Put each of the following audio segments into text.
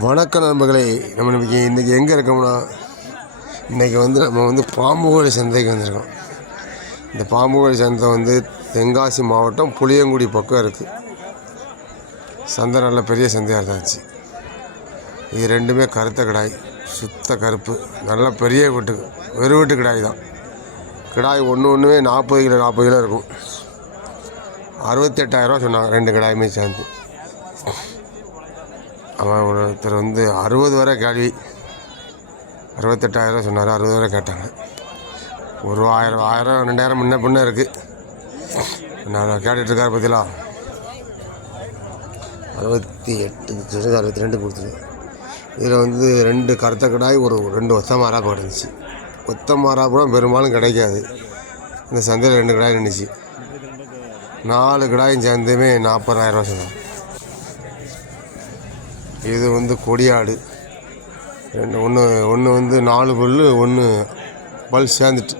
வணக்க நண்பர்களே. நம்ம இன்னைக்கு இன்றைக்கி எங்கே இருக்கோம்னா இன்றைக்கி வந்து நம்ம வந்து பாம்புகோழி சந்தைக்கு வந்திருக்கோம். இந்த பாம்புகோழி சந்தை வந்து தென்காசி மாவட்டம் புளியங்குடி பக்கம் இருக்குது சந்தை நல்ல பெரிய சந்தையாக இருந்துச்சு. இது ரெண்டுமே கருத்த கிடாய் சுத்த கருப்பு நல்ல பெரிய வீட்டு வெறு வீட்டு கிடாய் தான். கிடாய் ஒன்று ஒன்றுமே நாற்பது கிலோ நாற்பது கிலோ இருக்கும். அறுபத்தெட்டாயிரரூவா சொன்னாங்க ரெண்டு கிடாயுமே சேர்ந்து. அவன் ஒருத்தர் வந்து அறுபது வரை கேள்வி. அறுபத்தெட்டாயிரம் சொன்னார் அறுபது வரை கேட்டாங்க. ஒரு ஆயிரம் ஆயிரம் ரெண்டாயிரம் முன்ன பின்ன இருக்குது நான் கேட்டுட்ருக்காரு பார்த்தீங்களா அறுபத்தி எட்டு அறுபத்தி ரெண்டு கொடுத்துரு இதில் வந்து ரெண்டு கருத்த கடாய் ஒரு ரெண்டு ஒத்த மாறாக கிடந்துச்சு ஒத்த மாறாக கூட பெரும்பாலும் கிடைக்காது. இந்த சந்தையில் ரெண்டு கடாய் நின்றுச்சு நாலு கடாயும் சேர்ந்துமே நாற்பதாயிரரூவா சொன்னாங்க. இது வந்து கொடியாடு. ரெண்டு ஒன்று ஒன்று வந்து நாலு பல் ஒன்று பல் சேர்ந்துட்டு.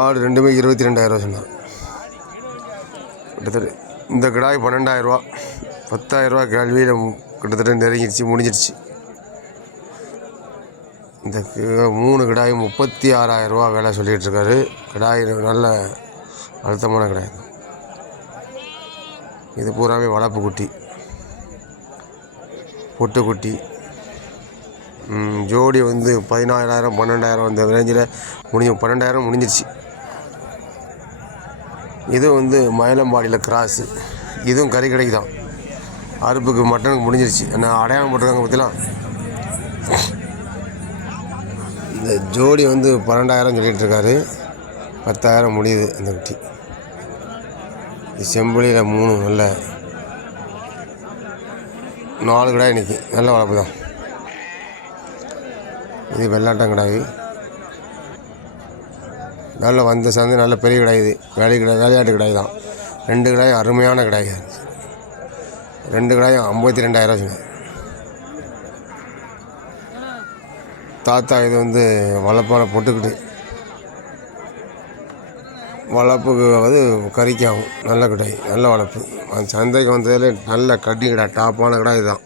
ஆடு ரெண்டுமே இருபத்தி ரெண்டாயிரரூவா சொன்னார் கிட்டத்தட்ட இந்த கிடாய் பன்னெண்டாயிரரூவா பத்தாயிரரூவா கேள்வியில் கிட்டத்தட்ட நெருங்கிடுச்சு முடிஞ்சிடுச்சு. இந்த மூணு கிடாய் முப்பத்தி ஆறாயிரரூவா வேலை சொல்லிகிட்ருக்காரு கிடாய் நல்ல அழுத்தமான கிடாய். இது பூராவே வளர்ப்பு குட்டி. பொட்டு குட்டி. ஜோடி வந்து பதினாயிரம் பன்னெண்டாயிரம் இந்த ரேஞ்சில் முடிஞ்சு பன்னெண்டாயிரம் முடிஞ்சிருச்சு. இது வந்து மயிலம்பாடியில் கிராஸு இதுவும் கறி கடைக்கு தான் அறுப்புக்கு மட்டனுக்கு முடிஞ்சிருச்சு. என்ன அடையாளம் போட்டிருக்காங்க பார்த்தீங்களா இந்த ஜோடி வந்து பன்னெண்டாயிரம் சொல்லிட்டு இருக்காரு. பத்தாயிரம் முடியுது அந்த குட்டி. இது செம்புளியில் மூணு நல்ல நாலு கிடா இன்றைக்கி நல்ல வளர்ப்பு தான். இது வெள்ளாட்டம் கிடாய் நல்ல வந்த சந்தை நல்ல பெரிய கிடாய் இது. வேலை கிடாய் விளையாட்டு கிடாய் தான். ரெண்டு கிடாயும் அருமையான கிடாய் ரெண்டு கிடாயும் ஐம்பத்தி ரெண்டாயிரம் சொன்னேன் தாத்தா இது வந்து வளர்ப்பான பொட்டுக்கிட்டு வளர்ப்புக்கு வந்து கறிக்காகும். நல்ல கிடாய் நல்ல வளர்ப்பு. அந்த சந்தைக்கு வந்ததில் நல்ல கட்டி கிடா டாப்பான கிடாய் இதுதான்.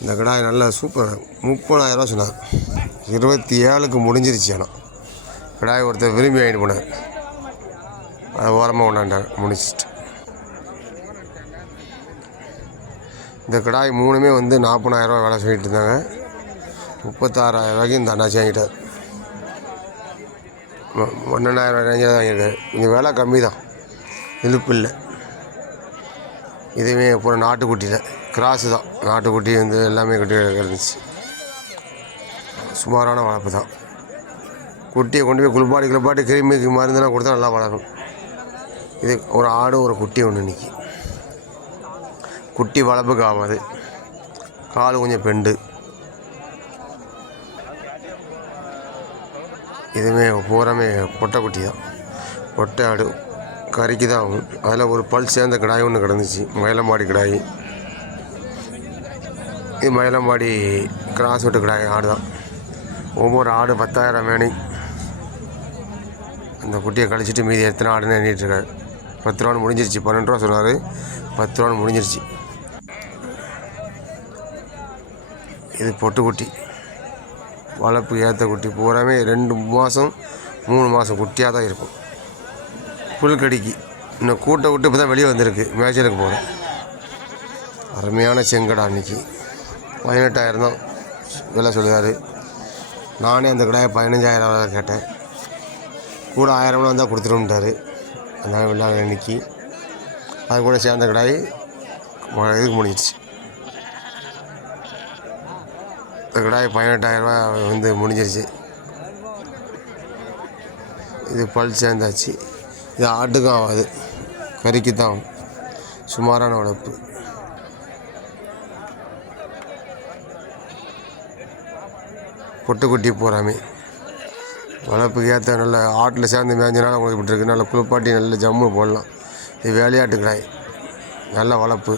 இந்த கிடாய் நல்ல சூப்பர் முப்பதாயிரரூவா சொன்னார் இருபத்தி ஏழுக்கு முடிஞ்சிருச்சு ஆனால் கிடாய் ஒருத்தர் விரும்பி வாங்கிட்டு போனார். அதை ஓரமாக கொண்டாண்டேன் முடிச்சிட்டு இந்த கிடாய் மூணுமே வந்து நாற்பதாயிரரூவா வேலை சொல்லிட்டு இருந்தாங்க. முப்பத்தாறாயிரரூவாய்க்கு இந்த அண்ணாச்சி வாங்கிட்டார். பன்னெண்டாயிரம் ரேஞ்சில் தான் வாங்கியிருக்காரு. கொஞ்சம் விலை கம்மி தான். இழுப்பு இல்லை. இதுவே அப்புறம் நாட்டுக்குட்டியில். கிராஸு தான். நாட்டுக்குட்டி வந்து எல்லாமே குட்டி இருந்துச்சு. சுமாரான வளர்ப்பு தான். குட்டியை கொண்டு போய் குளிப்பாட்டி குளிப்பாட்டி கிருமிக்கு மருந்தெல்லாம் கொடுத்தா நல்லா வளரும். இது ஒரு ஆடு ஒரு குட்டி ஒன்று நிற்கி குட்டி வளர்ப்புக்கு ஆகாது. கால் கொஞ்சம் பெண்டு. இதுவுமே பூராமே பொட்டை குட்டி தான். பொட்டை ஆடு கறிக்கு தான் ஆகும் அதில் ஒரு பல் சேர்ந்த கிடாய் ஒன்று கிடந்துச்சு. மயிலம்பாடி கிடாய். இது மயிலம்பாடி கிராஸ் விட்டு கிடாய் ஆடு தான். ஒவ்வொரு ஆடு பத்தாயிரம் மேனி. அந்த குட்டியை கழிச்சிட்டு மீதி எத்தனை ஆடுன்னு எண்ணிட்டுருக்காரு பத்து ரூபான்னு முடிஞ்சிருச்சு. பன்னெண்டு ரூபா சொன்னார் பத்து ரூபான்னு முடிஞ்சிருச்சு. இது பொட்டு குட்டி வளர்ப்பு ஏற்ற குட்டி பூராமே ரெண்டு மாதம் மூணு மாதம் குட்டியாக தான் இருக்கும். புல்கடிக்கு. இன்னும் கூட்டை விட்டு இப்போ தான் வெளியே வந்திருக்கு. மேய்ச்சலுக்கு போகிறேன் அருமையான செங்கடா அன்னைக்கு. பதினெட்டாயிரம் தான் விலை சொல்லுவார் நானே அந்த கடையை பதினஞ்சாயிரம் கேட்டேன். கூட ஆயிரம்லாம் வந்தால் கொடுத்துருன்ட்டாரு அதனால் விழா இன்னைக்கு. அது கூட சேர்ந்த கடாய் இதுக்கு முடிஞ்சிடுச்சு இந்த கடாய் பதினெட்டாயிரரூபா வந்து முடிஞ்சிருச்சு. இது பல் சேர்ந்தாச்சு. இது ஆட்டுக்கும் ஆகாது. கறிக்கு தான் ஆகும். சுமாரான உழைப்பு பொட்டுக்குட்டி பூராமே வளர்ப்புக்கு ஏற்ற நல்ல ஆட்டில் சேர்ந்து மேஞ்சனால உங்களுக்கு இப்படி இருக்கு. நல்ல குளிப்பாட்டி நல்ல ஜம்மு போடலாம். இது வேலையாட்டு கிடாய். நல்ல வளர்ப்பு.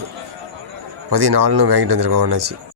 பதினாலுன்னு வாங்கிட்டு வந்திருக்கோம் ஒன்றாச்சு